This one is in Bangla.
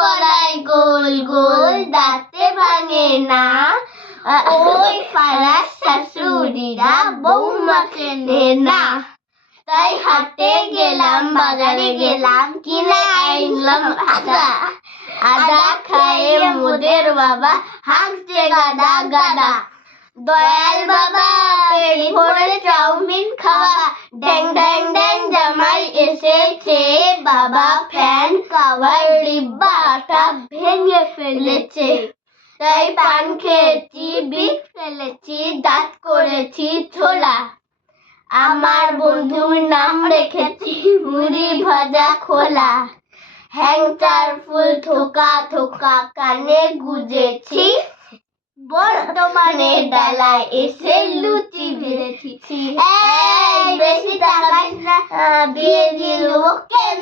গলায় গোল গোল দাঁতে ভাঙে না, ওই পাড়ার শাশুড়িরা বৌমাকে নে না। তাই হাটে গেলাম, বাজারে গেলাম, কিনে আনলাম আদা। আদা খায়ে মোদের বাবা হাঁকছে গাদা গাদা। দয়াল বাবা পেট ভরে চাউমিন খাওয়া, ড্যাং ড্যাং ড্যাং জামাই এসেছে, বাবা ফ্যান খাওয়ার ডিব্বাটা ভেঙে ফেলেছে। তাই পান খেয়েছি, বিষ ফেলেছি, দাঁত করেছি ছোলা। আমার বন্ধুর নাম রেখেছি মুড়ি ভাজা খোলা। হ্যাংচার ফুল থোকা থোকা কানে গুজেছি, বর্তমানে ডালায় এসে লুচি ভেজেছি। এই বেশি টাকা বিয়ে দিল কেন?